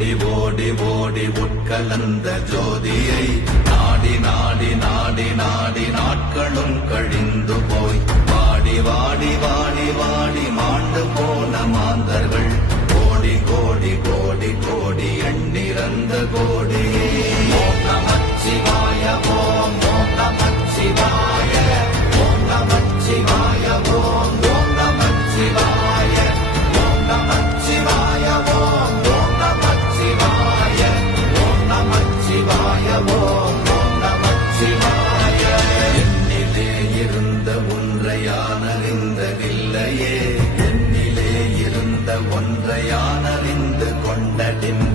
ஓடி ஓடி ஓடி உட்கலந்த ஜோதியை நாடி நாடி நாடி நாடி நாட்களும் கழிந்து போய் வாடி வாடி வாடி வாடி மாண்டு போன மாந்தர்கள் கோடி கோடி கோடி கோடி எண்ணிறந்த கோடி. ஓம் நமச்சிவாய ஓம் ஓம் நமச்சிவாய ஓம் நமச்சிவாய ஓம் ஓம் நமச்சிவாய ஓம் நமச்சிவாய ஓம் ஓம் நமச்சிவாய ஓம் நமச்சிவாய ஓம் ஓம் நமச்சிவாய. என்னிலே இருந்த ஒன்றையானறிந்ததில்லையே, என்னிலே இருந்த ஒன்றையானறிந்து கொண்டடின்